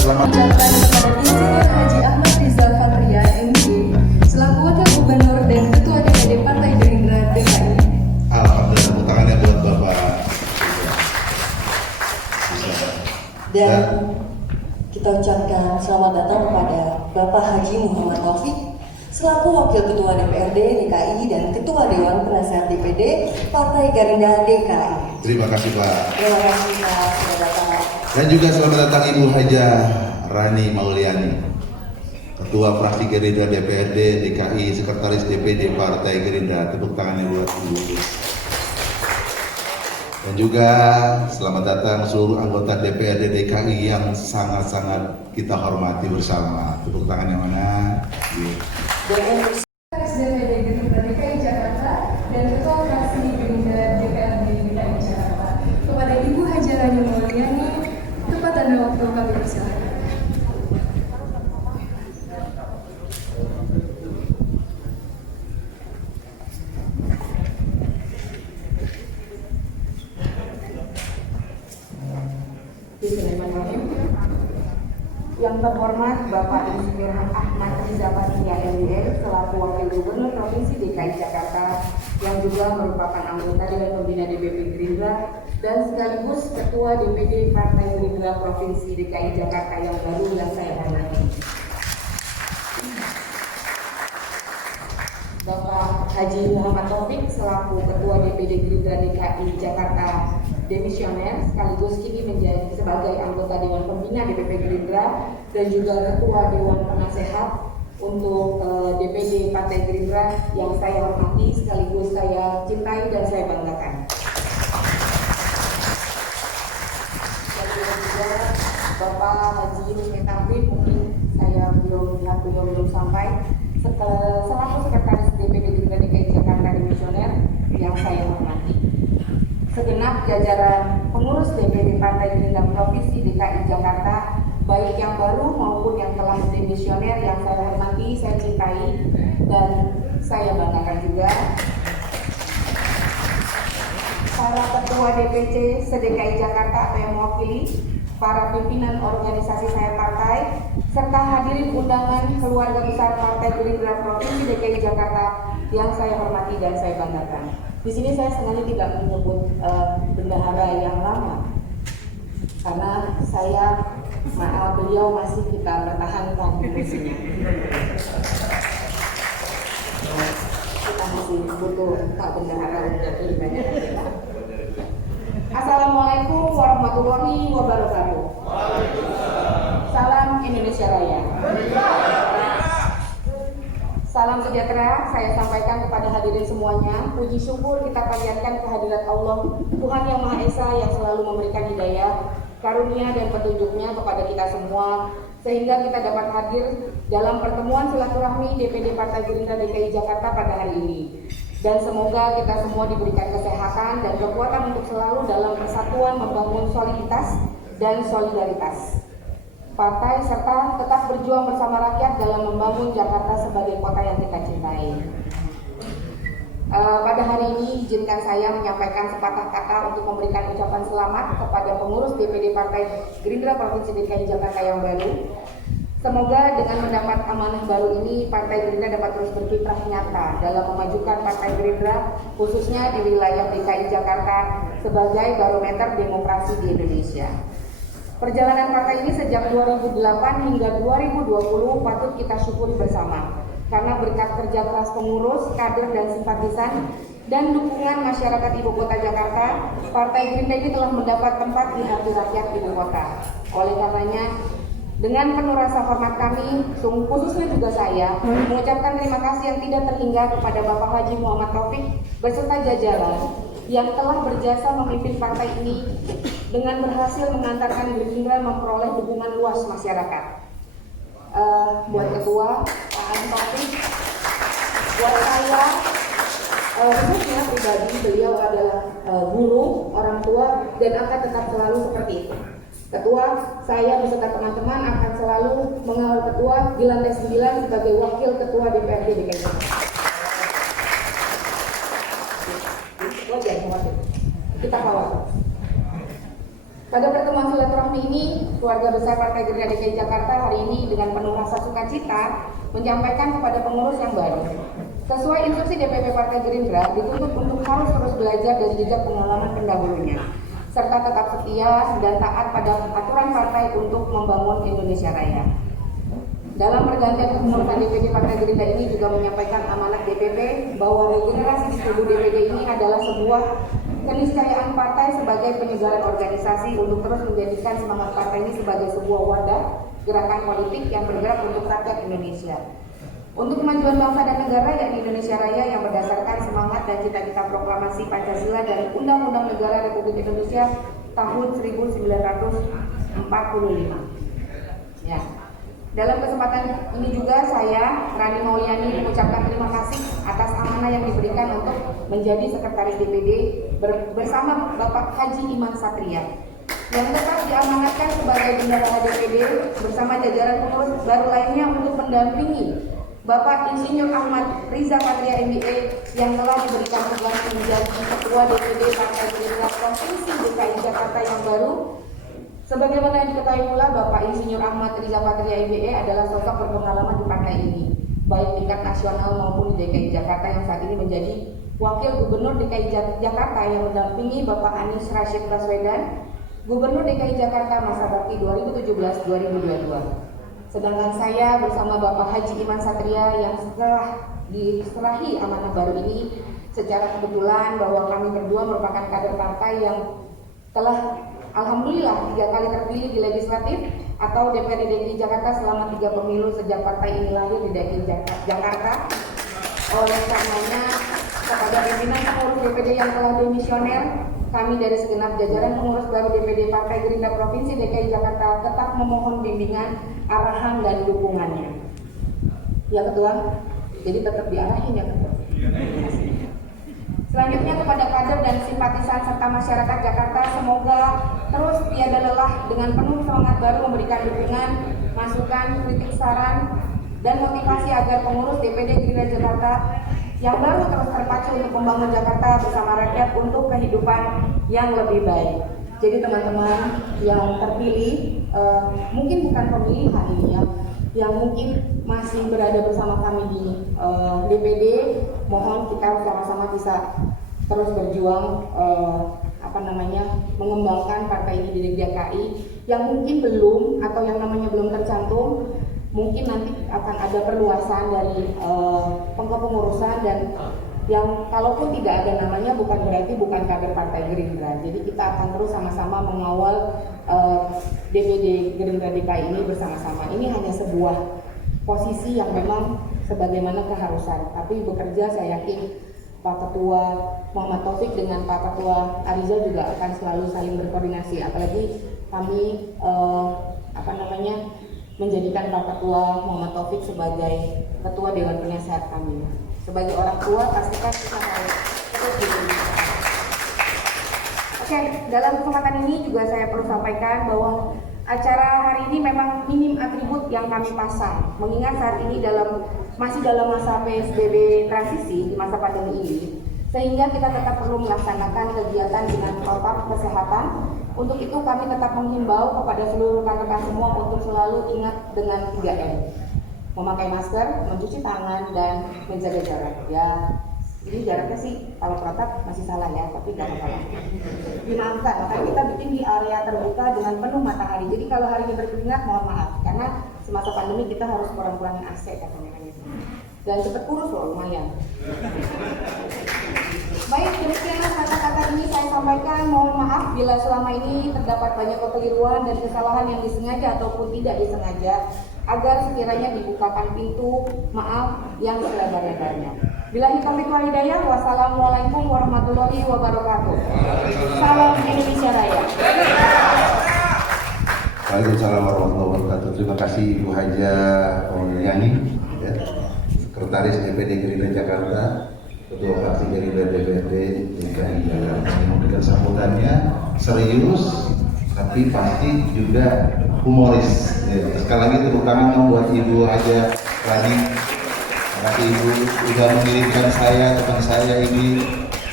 selamat. Ucapkan kepada Insinyur Haji Ahmad Rizal Fatria MD selaku Wakil Gubernur dan Ketua DPD Partai Gerindra DKI. Alhamdulillah, tepuk tangannya buat Bapak. Dan kita ucapkan selamat datang kepada Bapak Haji Muhammad Taufik selaku Wakil Ketua DPRD DKI dan Ketua Dewan Penasehat DPD Partai Gerindra DKI. Terima kasih Pak. Terima kasih Pak sudah datang. Dan juga selamat datang Ibu Hajah Rani Mauliani, Ketua Fraksi Gerindra DPRD DKI, Sekretaris DPD Partai Gerindra. Tepuk tangannya buat Ibu. Dan juga selamat datang seluruh anggota DPRD DKI yang sangat-sangat kita hormati bersama. Tepuk tangan yang mana? Dan untuk DPD Gerindra DKI Jakarta dan Ketua Fraksi Gerindra DPRD DKI Jakarta. Kepada Ibu Hajah Rani Mauliani, tepat tanda waktu kami persilakan. Bismillahirrahmanirrahim. Yang terhormat Bapak Insinyur Ahmad Rizal Fatria MD selaku Wakil Gubernur Provinsi DKI Jakarta yang juga merupakan anggota Dewan Pembina DPP Gerindra dan sekaligus Ketua DPD Partai Gerindra Provinsi DKI Jakarta yang baru yang saya hormati. Bapak Haji Muhammad Taufik selaku Ketua DPD Gerindra DKI Jakarta demisioner sekaligus kini menjadi sebagai anggota Dewan Pembina DPP Gerindra dan juga Ketua Dewan Penasehat untuk DPD Partai Gerindra yang saya hormati sekaligus saya cintai dan saya banggakan. Dan juga Bapak Haji Husni Tamrin, mungkin saya belum lihat beliau belum sampai, selaku Sekretaris DPD Gerindra DKI Jakarta demisioner yang saya hormati. Segenap jajaran pengurus DPD Partai Gerindra Provinsi DKI Jakarta, baik yang baru maupun yang telah demisioner yang saya hormati, saya cintai dan saya banggakan juga. Para ketua DPC se-DKI Jakarta atau yang mewakili, para pimpinan organisasi saya partai, serta hadirin undangan keluarga besar Partai Gerindra Provinsi DKI Jakarta yang saya hormati dan saya banggakan. Di sini saya sengaja tidak menyebut bendahara yang lama, karena beliau masih kita pertahankan kursinya. Kita masih butuh Pak Bendahara untuk ibadah. Assalamualaikum warahmatullahi wabarakatuh. Salam Indonesia Raya. Salam sejahtera saya sampaikan kepada hadirin semuanya. Puji syukur kita panjatkan kehadirat Allah, Tuhan Yang Maha Esa yang selalu memberikan hidayah, karunia dan petunjuknya kepada kita semua, sehingga kita dapat hadir dalam pertemuan silaturahmi DPD Partai Gerindra DKI Jakarta pada hari ini. Dan semoga kita semua diberikan kesehatan dan kekuatan untuk selalu dalam persatuan membangun soliditas dan solidaritas partai serta tetap berjuang bersama rakyat dalam membangun Jakarta sebagai kota yang kita cintai. Pada hari ini izinkan saya menyampaikan sepatah kata untuk memberikan ucapan selamat kepada pengurus DPD Partai Gerindra Provinsi DKI Jakarta yang baru. Semoga dengan mendapat amanah baru ini Partai Gerindra dapat terus berkiprah nyata dalam memajukan Partai Gerindra khususnya di wilayah DKI Jakarta sebagai barometer demokrasi di Indonesia. Perjalanan partai ini sejak 2008 hingga 2020 patut kita syukuri bersama karena berkat kerja keras pengurus, kader dan simpatisan dan dukungan masyarakat Ibu Kota Jakarta, Partai Gerindra ini telah mendapat tempat di hati rakyat Ibu Kota. Oleh karenanya, dengan penuh rasa hormat kami, khususnya juga saya, mengucapkan terima kasih yang tidak terhingga kepada Bapak Haji Muhammad Taufik beserta jajaran yang telah berjasa memimpin partai ini dengan berhasil mengantarkan Gerindra memperoleh dukungan luas masyarakat. Buat ketua Pak Haji Taufik, buat saya khususnya pribadi beliau adalah guru, orang tua dan akan tetap selalu seperti itu. Ketua, saya beserta teman-teman akan selalu mengawal ketua di lantai 9 sebagai wakil ketua DPRD DKI Jakarta. Kita kawal. Pada pertemuan silaturahmi ini, keluarga besar Partai Gerindra DKI Jakarta hari ini dengan penuh rasa sukacita menyampaikan kepada pengurus yang baru. Sesuai instruksi DPP Partai Gerindra, dituntut untuk harus terus belajar dari jejak pengalaman pendahulunya, serta tetap setia dan taat pada aturan partai untuk membangun Indonesia Raya. Dalam pergantian kepengurusan DPD Partai Gerindra ini juga menyampaikan amanat DPP bahwa regenerasi di tubuh DPD ini adalah sebuah keniscayaan partai sebagai penyegaran organisasi untuk terus menjadikan semangat partai ini sebagai sebuah wadah gerakan politik yang bergerak untuk rakyat Indonesia. Untuk kemajuan bangsa dan negara yakni Indonesia Raya yang berdasarkan semangat dan cita-cita proklamasi Pancasila dan Undang-Undang Negara Republik Indonesia tahun 1945. Ya. Dalam kesempatan ini juga saya, Rani Mauliani, mengucapkan terima kasih atas amanah yang diberikan untuk menjadi Sekretaris DPD bersama Bapak Haji Iman Satria yang tetap diamanatkan sebagai bendahara DPD bersama jajaran pengurus baru lainnya untuk mendampingi Bapak Insinyur Ahmad Riza Patria MBA yang telah diberikan tugas menjadi Ketua DPD Partai Gerindra Provinsi DKI Jakarta yang baru. Sebagaimana yang diketahui pula, Bapak Insinyur Ahmad Riza Patria MBA adalah sosok berpengalaman di partai ini, baik tingkat nasional maupun di DKI Jakarta yang saat ini menjadi Wakil Gubernur DKI Jakarta yang mendampingi Bapak Anies Rashid Baswedan, Gubernur DKI Jakarta masa bakti 2017-2022. Sedangkan saya bersama Bapak Haji Iman Satria yang setelah diserahi amanah baru ini, secara kebetulan bahwa kami berdua merupakan kader partai yang telah alhamdulillah 3 kali terpilih di legislatif atau DPRD DKI Jakarta selama 3 pemilu sejak partai ini lahir di DKI Jakarta. Oleh karenanya, kepada pimpinan pengurus DPD yang telah demisioner, kami dari segenap jajaran pengurus baru DPD Partai Gerindra Provinsi DKI Jakarta tetap memohon bimbingan, arahan, dan dukungannya. Ya Ketua, jadi tetap diarahin ya Ketua. Selanjutnya kepada kader dan simpatisan serta masyarakat Jakarta, semoga terus tiada lelah dengan penuh semangat baru memberikan dukungan, masukan, kritik, saran, dan motivasi agar pengurus DPD Gerindra Jakarta yang baru terus terpacu untuk membangun Jakarta bersama rakyat untuk kehidupan yang lebih baik. Jadi teman-teman yang terpilih, mungkin bukan pemilihan ini ya, yang mungkin masih berada bersama kami di DPD, mohon kita sama-sama bisa terus berjuang mengembangkan partai ini di DKI. Yang mungkin belum atau yang namanya belum tercantum, mungkin nanti akan ada perluasan dari pengkepengurusan, dan yang kalaupun tidak ada namanya bukan berarti bukan kader Partai Gerindra. Jadi kita akan terus sama-sama mengawal DPD Gerindra DKI ini bersama-sama. Ini hanya sebuah posisi yang memang sebagaimana keharusan, tapi bekerja saya yakin Pak Ketua Muhammad Taufik dengan Pak Ketua Ariza juga akan selalu saling berkoordinasi, apalagi kami menjadikan Pak Ketua Muhammad Taufik sebagai Ketua Dewan Penasehat kami. Sebagai orang tua pastikan kita harus terus berkoordinasi. Oke, dalam kesempatan ini juga saya perlu sampaikan bahwa acara hari ini memang minim atribut yang kami pasang, mengingat saat ini masih dalam masa PSBB transisi di masa pandemi ini, sehingga kita tetap perlu melaksanakan kegiatan dengan protokol kesehatan. Untuk itu kami tetap menghimbau kepada seluruh rekan-rekan semua untuk selalu ingat dengan 3M, memakai masker, mencuci tangan, dan menjaga jarak. Ya, ini jaraknya sih kalau protap masih salah ya, tapi jangan apa-apa. Dimaafkan, makanya kita bikin di area terbuka dengan penuh matahari. Jadi kalau hari ini berkeringat, mohon maaf, karena semasa pandemi kita harus kurang-kurangin AC katanya. Dan cepat kurus loh, lumayan. Baik, demikianlah kata-kata ini saya sampaikan. Mohon maaf bila selama ini terdapat banyak kekeliruan dan kesalahan yang disengaja ataupun tidak disengaja, agar sekiranya dibukakan pintu maaf yang selebar-lebarnya. Billahi taufiq wal hidayah. Wassalamualaikum warahmatullahi wabarakatuh. Salam Indonesia Raya. Waalaikumsalam warahmatullahi wabarakatuh. Terima kasih Ibu Haja Mauliani, ya, Sekretaris DPD Gerindra Jakarta, Ketua Fraksi Gerindra DPRD DKI Jakarta, yang memberikan sambutannya serius tapi pasti juga humoris. Ya, sekali lagi tepuk tangan buat Ibu Haja Rani. Terima kasih Ibu sudah mengirimkan saya, teman saya ini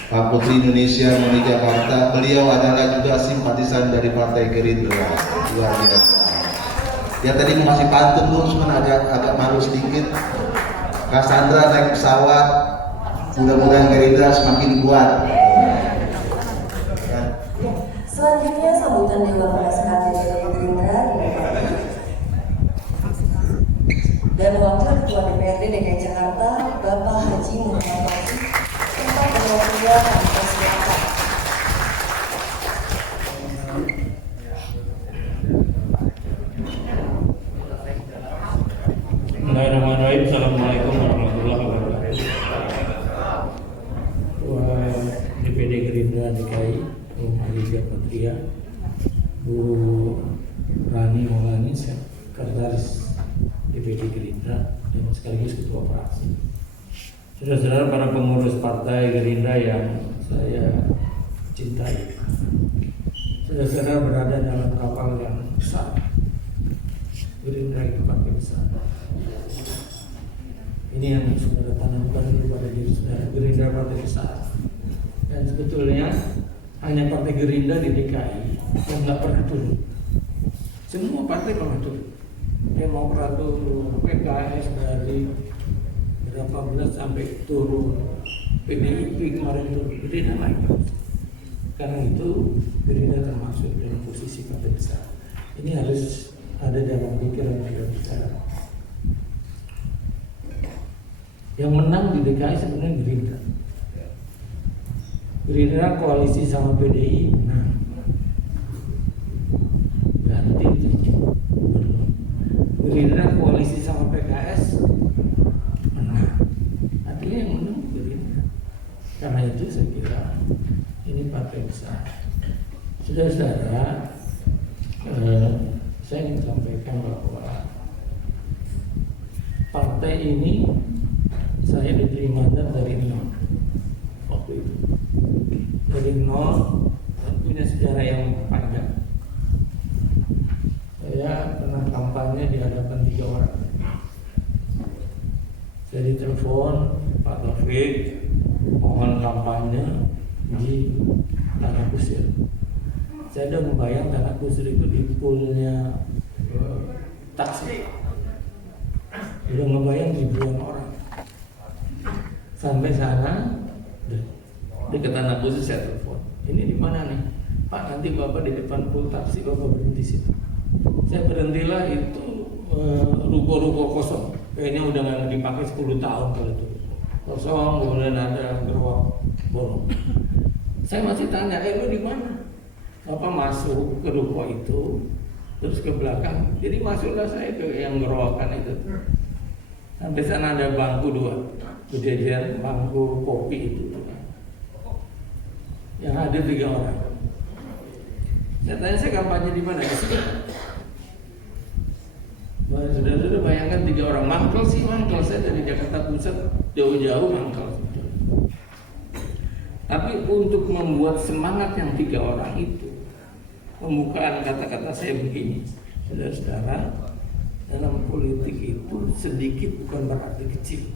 Pak Putri Indonesia Moni Jakarta. Beliau adalah juga simpatisan dari Partai Gerindra. Luar biasa. Ya tadi masih pantun tuh, cuma agak malu sedikit. Cassandra naik pesawat, mudah-mudahan Gerindra semakin kuat. Selanjutnya sambutan Dewan Penasehat DPD Gerindra dan Wakil Ketua DPRD DKI Jakarta Bapak Haji Muhammad Taufik serta perwakilan Kampus Selatan. Bismillahirrahmanirrahim. Assalamualaikum warahmatullahi wabarakatuh. DPD Gerindra DKI, Bu Aliza Patria, Bu Rani Maulani, Sekretaris DPD Gerindra dan sekaligus Ketua Fraksi. Saudara-saudara para pengurus Partai Gerindra yang saya cintai, saudara-saudara berada dalam kapal yang besar. Gerindra itu partai besar. Ini yang saudara tanamkan kepada diri saudara, Gerindra partai besar. Dan sebetulnya hanya Partai Gerindra di DKI yang nggak pernah turun. Semua partai pernah turun. Demokrat turun, PKS dari berapa belas sampai turun, PDIP kemarin turun, Gerindra naik terus. Karena itu Gerindra termasuk dalam posisi partai besar. Ini harus ada dalam pikiran kita. Yang menang di DKI sebenarnya Gerindra. Gerindra koalisi sama PDI menang. Ganti gubernur. Gerindra koalisi sama PKS menang. Artinya yang menang Gerindra. Karena itu saya kira ini partai besar. Saudara-saudara, saya ingin sampaikan bahwa partai ini saya diberi mandat dari nol waktu itu, dari nol dan punya sejarah yang panjang. Saya pernah kampanye di hadapan 3 orang. Saya ditelepon Pak Taufik, mohon kampanye di Tanah Kusir. Saya udah membayang Tanah Kusir itu di poolnya taksi. Udah ngebayang ribuan orang. Sampai sana, dekat Tanah Kusir saya telepon. Ini di mana nih? Pak, nanti Bapak di depan pool taksi, Bapak berhenti situ. Saya berhentilah itu ruko-ruko kosong. Kayaknya udah nggak dipakai 10 tahun kalau itu. Kosong, kemudian ada gerobak bolong. Saya masih tanya, lu di mana? Bapak masuk ke ruko itu, terus ke belakang. Jadi masuklah saya ke yang gerobakan itu. Sampai sana ada bangku 2, berjejer bangku kopi itu. Yang hadir 3 orang. Saya tanya, saya kampanye di mana? Di sini. Sudah bayangkan 3 orang mangkel sih, mangkel saya dari Jakarta Pusat jauh-jauh mangkel. Tapi untuk membuat semangat yang 3 orang itu, pembukaan kata-kata saya begini, saudara-saudara, dalam politik itu sedikit bukan berarti kecil.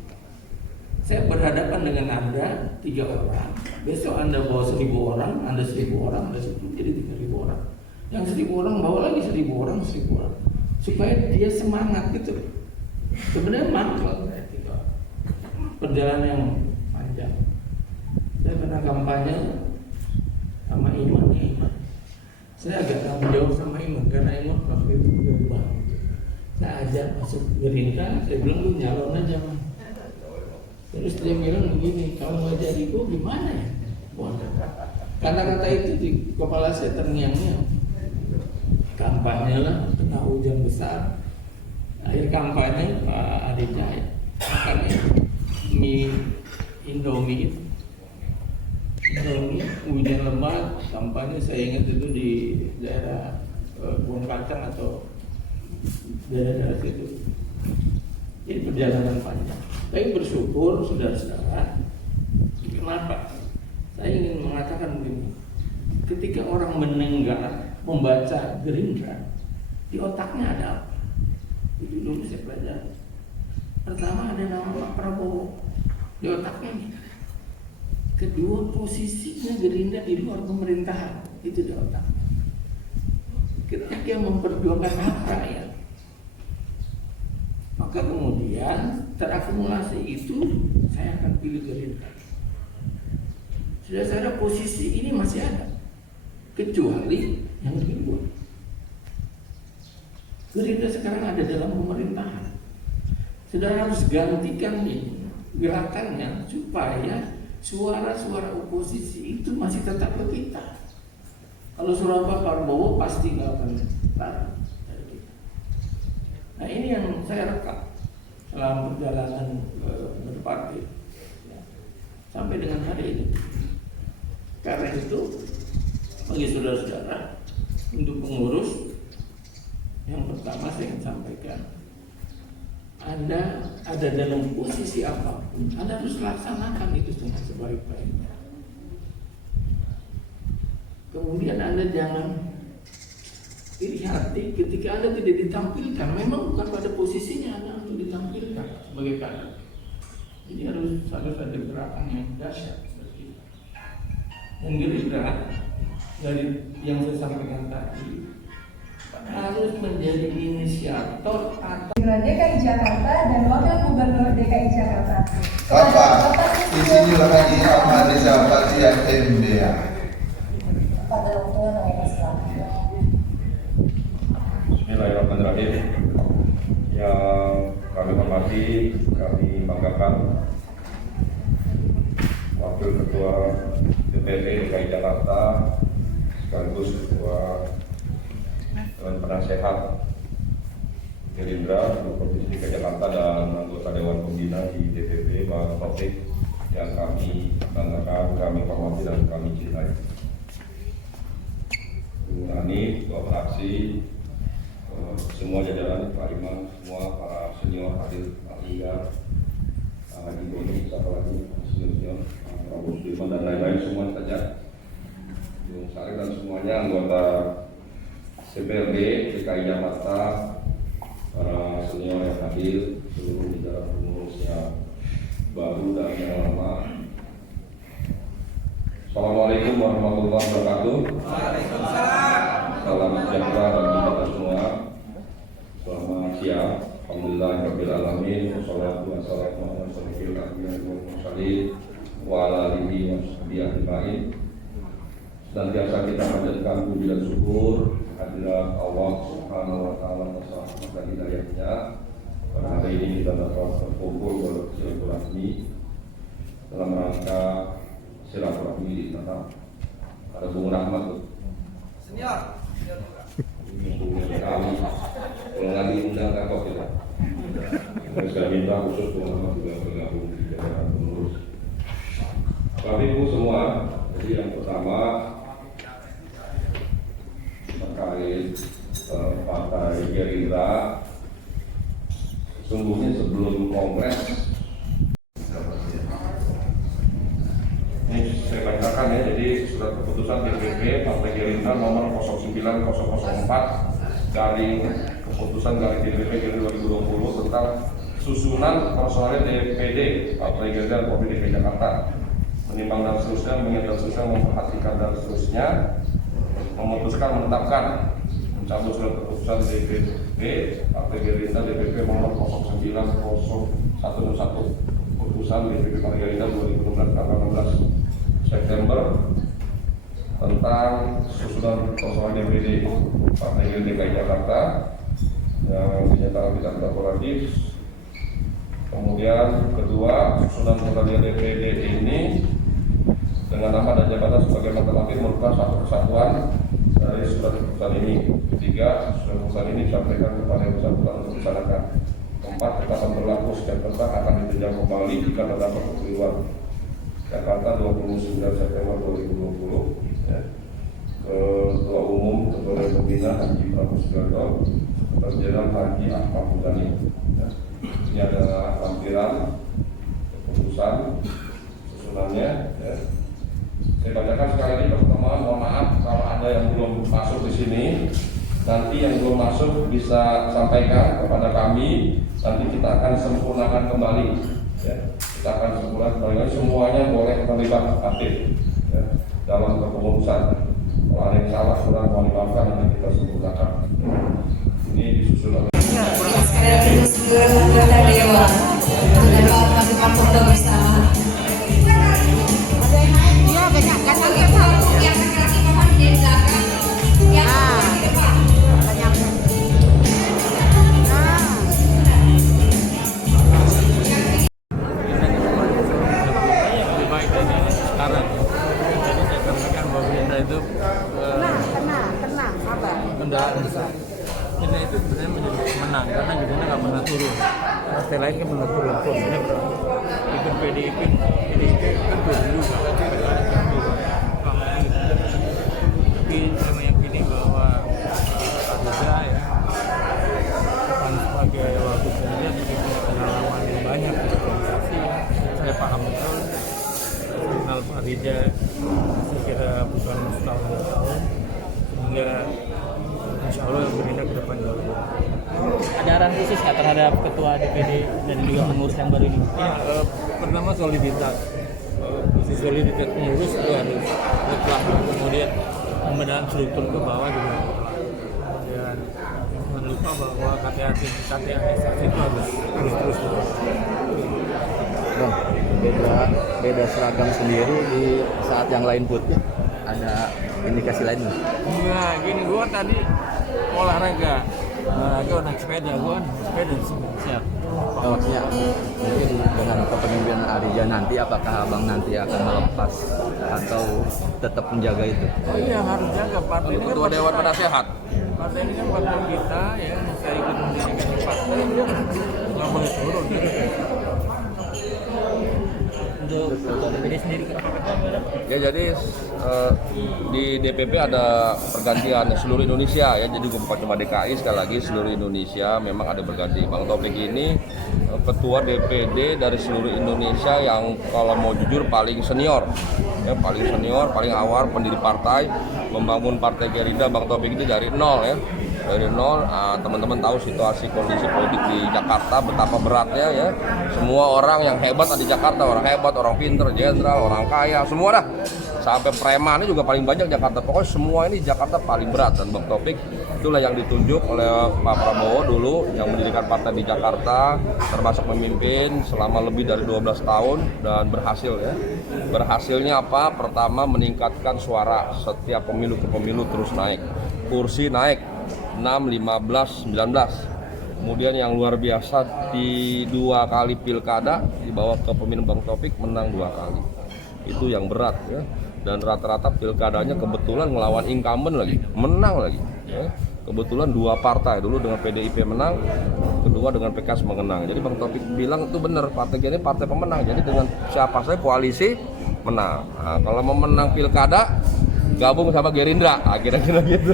Saya berhadapan dengan Anda 3 orang, besok Anda bawa 1000 orang, Anda 1000 orang, Anda 1000, jadi 3000 orang. Yang 1000 orang bawa lagi 1000 orang, 1000 orang, supaya dia semangat gitu. Sebenarnya mangkel perjalanan yang panjang. Saya pernah kampanye sama Iman. Saya agak tanggung jawab sama Iman karena Iman waktu itu berubah. Saya ajak masuk Gerindra, saya bilang lu nyalon aja. Terus dia bilang begini, kalau nggak jadi gue gimana ya? Kata-kata itu di kepala saya terngiang-ngiang. Kampanye lah, kena hujan besar. Akhir kampanye Pak Adi Jaya makan mie Indomie itu. Hujan lebat, kampanye saya ingat itu di daerah Kebun Kacang atau daerah-daerah situ. Jadi perjalanan panjang. Tapi bersyukur saudara-saudara. Kenapa? Saya ingin mengatakan begini. Ketika orang mendengar, membaca Gerindra, di otaknya ada apa? Itu dulu saya pelajari. Pertama ada nama Pak Prabowo di otaknya nih. Kedua, posisinya Gerindra di luar pemerintahan, itu di otak. Ketika memperjuangkan hak rakyat, maka kemudian terakumulasi itu saya akan pilih Gerindra. Saudara, posisi ini masih ada, kecuali yang kedua. Gerindra sekarang ada dalam pemerintahan. Saudara harus gantikan ini gerakannya supaya suara-suara oposisi itu masih tetap ke kita. Kalau suara Pak Prabowo pasti nggak akan lari dari kita. Nah, ini yang saya rekam selama perjalanan berpartai sampai dengan hari ini. Karena itu bagi saudara-saudara untuk pengurus, yang pertama saya ingin sampaikan, Anda ada dalam posisi apapun, Anda harus laksanakan itu dengan sebaik-baiknya. Kemudian Anda jangan iri hati ketika Anda tidak ditampilkan. Memang bukan pada posisinya Anda untuk ditampilkan sebagai kader. Jadi harus ada gerakan yang dahsyat seperti itu. Dan Gerindra dari yang saya sampaikan tadi harus menjadi inisiator atau DKI Jakarta dan Wakil Gubernur DKI Jakarta. Bapak, di sini Haji Ahmad Riza Patria MBA. Pada waktu yang silakan. Bismillahirrahmanirrahim. Yang kami hormati, kami banggakan Wakil Ketua DPD DKI Jakarta sekaligus Ketua Dewan Penasehat Gerindra untuk Provinsi DKI Jakarta dan anggota Dewan Pembina di DPP Bang Taufik yang kami banggakan, kami hormati dan kami cintai. Bu Ani, Ketua Fraksi, semua jajaran Pak Iman, semua para senior hadir, Pak Liga, Haji Boni, siapa lagi, senior, Prabowo Sudirman dan lain-lain semua saja, Bung Sarif dan semuanya anggota CPRD DKI Jakarta, para senior yang hadir, seluruh jajaran pengurusnya baru dan yang lama. Assalamualaikum warahmatullahi wabarakatuh. Salam sejahtera bagi kita semua. Selamat siang. Alhamdulillahirabbil alamin. Wassalatu wassalamu ala asyrofil anbiya'i wal mursalin wa ala alihi wa sahbihi ajmain. Senantiasa kita panjatkan puji dan syukur kehadirat Allah Subhanahu wa taala atas rahmat dan hidayahnya. Pada hari ini kita dapat berkumpul bersilaturahmi dalam rangka silaturahmi di Natal. Ada Bung Rahmat tuh. Senior. Kami kalau lagi undang kapok kita. Saya minta khusus Bung Rahmat juga bergabung di jajaran pengurus. Bapak Ibu semua, jadi yang pertama terkait Partai Gerindra, sesungguhnya sebelum Kongres ini saya bacakan ya, jadi surat keputusan DPP Partai Gerindra nomor 09004 garing keputusan garing DPP Gerindra 2020 tentang susunan personel DPD Partai Gerindra Provinsi DKI Jakarta, menimbang dan seterusnya, mengingat dan seterusnya, memperhatikan dan seterusnya, memutuskan menetapkan mencabut surat keputusan DPP Partai Gerindra DPP nomor 0900101 keputusan DPP Partai Gerindra 2016 tanggal 16 September tentang susunan personel DPD Partai Gerindra DKI Jakarta yang dinyatakan tidak berlaku. Kemudian kedua, susunan personel DPD ini dengan nama dan jabatan sebagai mantan wakil merupakan satu kesatuan dari surat keputusan ini. Ketiga, surat keputusan ini disampaikan kepada yang bersangkutan untuk dilaksanakan. Keempat, ketetapan berlaku setiap tentang akan ditinjau kembali jika terdapat kekeliruan. Jakarta 29 September 2020 ya. Ketua Umum Ketua Dewan Pembina Haji Prabowo Subianto, Ketua Jenderal Haji Ahmad Muzani ya. Ini adalah lampiran keputusan susunannya ya. Saya bacakan sekali lagi teman-teman, mohon maaf kalau ada yang belum masuk di sini. Nanti yang belum masuk bisa sampaikan kepada kami, nanti kita akan sempurnakan kembali ya. misalkan sebulan, barangkali semuanya boleh terlibat aktif ya, dalam kepengurusan. Kalau ada yang salah kurang mau dimaafkan nanti kita sempurnakan. Ini disusun oleh Sekarang kita seluruh anggota dewan dan kawan-kawan foto bersama. Iya, banyak kan yang laki-laki mohon di belakang, yang di depan. Lebih baik dari yang sekarang. Jadi saya sampaikan bahwa Gerindra itu Tenang, sabar. kendaraan besar. Gerindra itu sebenarnya menjadi menang karena Gerindra nggak pernah turun. Partai lain kan pernah turun. Ikut PDIP kan turun juga. Tapi saya meyakini bahwa Pak Riza ya bukan sebagai wakil saja, tapi punya pengalaman yang banyak di organisasi. Saya paham betul. Kenal Pak Riza, saya kira bukan setahun-tahun, sehingga insya Allah Gerindra ke depan jauh. Ada arahan khusus nggak terhadap ketua DPD dan juga pengurus yang baru ini? Ya, pertama soliditas. Soliditas pengurus itu harus mutlak. Kemudian pembenahan struktur ke bawah juga mutlak. Dan jangan lupa bahwa KTA itu harus terus. Bang, beda seragam sendiri di saat yang lain putih. Ada indikasi lain nggak? Nah, gini, gua tadi olahraga naik sepeda, gua sepeda siap. Oh, maksudnya mungkin dengan kepemimpinan Arija nanti apakah abang nanti akan melepas atau tetap menjaga itu? Oh iya, harus jaga partai ini. Ketua Dewan Penasehat. Partai ini kan partai kita ya, saya ikut mendirikan partai, dia nggak boleh turun. Untuk ketua DPD sendiri kan? Ya jadi di DPP ada pergantian seluruh Indonesia ya, jadi bukan cuma DKI, sekali lagi seluruh Indonesia memang ada berganti. Bang Taufik ini ketua DPD dari seluruh Indonesia yang kalau mau jujur paling senior ya, paling awal pendiri partai, membangun partai Gerindra. Bang Taufik ini dari nol ya, dari nol. Teman-teman tahu situasi kondisi politik di Jakarta betapa beratnya ya. Semua orang yang hebat ada di Jakarta, orang hebat, orang pinter, jenderal, orang kaya, semua dah. Sampai preman ini juga paling banyak Jakarta. Pokoknya semua ini Jakarta paling berat, dan Bang Taufik itulah yang ditunjuk oleh Pak Prabowo dulu yang mendirikan partai di Jakarta, termasuk memimpin selama lebih dari 12 tahun dan berhasil ya. Berhasilnya apa? Pertama, meningkatkan suara setiap pemilu ke pemilu terus naik. Kursi naik 6, 15, 19. Kemudian yang luar biasa di 2 kali pilkada dibawa ke pemimpin Bang Taufik menang 2 kali. Itu yang berat ya. Dan rata-rata pilkadanya kebetulan ngelawan incumbent lagi, menang lagi ya. Kebetulan 2 partai, dulu dengan PDIP menang, kedua dengan PKS menang. Jadi Bang Taufik bilang itu benar, partai ini partai pemenang. Jadi dengan siapa saja koalisi menang. Nah, kalau mau menang pilkada gabung sama Gerindra, kira-kira gitu.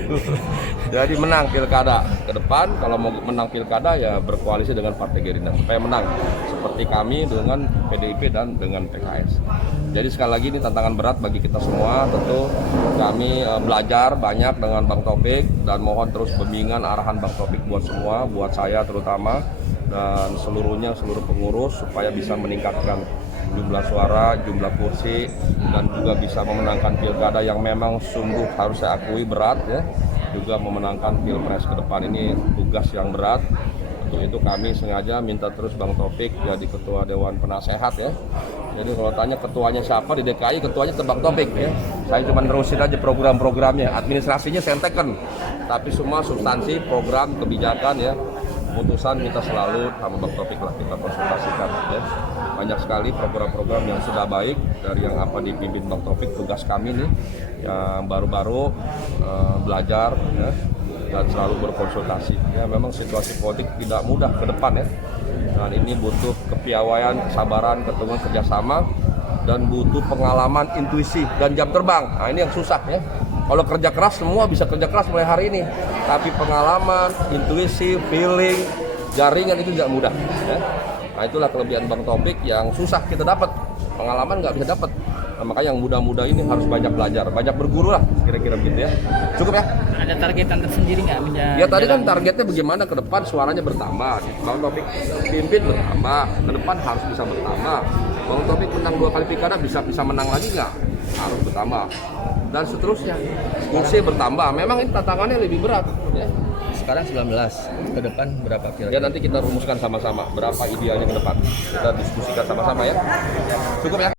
Jadi menang pilkada ke depan, kalau mau menang pilkada ya berkoalisi dengan partai Gerindra supaya menang seperti kami dengan PDIP dan dengan PKS. Jadi sekali lagi ini tantangan berat bagi kita semua. Tentu kami belajar banyak dengan Bang Taufik dan mohon terus bimbingan arahan Bang Taufik buat semua, buat saya terutama dan seluruhnya, seluruh pengurus supaya bisa meningkatkan jumlah suara, jumlah kursi, dan juga bisa memenangkan pilkada yang memang sungguh harus saya akui berat ya. Juga memenangkan pilpres ke depan ini tugas yang berat. Untuk itu kami sengaja minta terus Bang Taufik jadi ketua Dewan Penasehat ya. Jadi kalau tanya ketuanya siapa di DKI, ketuanya Bang Taufik ya. Saya cuma nerusin aja program-programnya, administrasinya saya teken. Tapi semua substansi, program, kebijakan ya, keputusan kita selalu sama Bang Taufik lah kita konsultasikan ya. Banyak sekali program-program yang sudah baik dari yang apa dipimpin Bang Taufik. Tugas kami nih yang baru-baru belajar ya, dan selalu berkonsultasi ya. Memang situasi politik tidak mudah ke depan ya, dan ini butuh kepiawaian, kesabaran, ketemu kerjasama, dan butuh pengalaman, intuisi, dan jam terbang. Nah ini yang susah ya. Kalau kerja keras semua bisa kerja keras mulai hari ini, tapi pengalaman, intuisi, feeling, jaringan itu tidak mudah ya. Nah itulah kelebihan Bang Taufik yang susah kita dapat, pengalaman nggak bisa dapat. Nah, makanya yang muda-muda ini harus banyak belajar, banyak berguru lah, kira-kira begitu ya. Cukup ya? Ada targetan tersendiri nggak? Ya tadi kan targetnya bagaimana ke depan suaranya bertambah. Bang Taufik pimpin bertambah, ke depan harus bisa bertambah. Bang Taufik menang 2 kali pilkada bisa menang lagi nggak? Harus bertambah dan seterusnya. Kursi bertambah. Memang ini tantangannya lebih berat. Ya. Sekarang 19, ke depan berapa kira-kira? Ya nanti kita rumuskan sama-sama berapa idealnya ke depan. Kita diskusikan sama-sama ya. Cukup ya.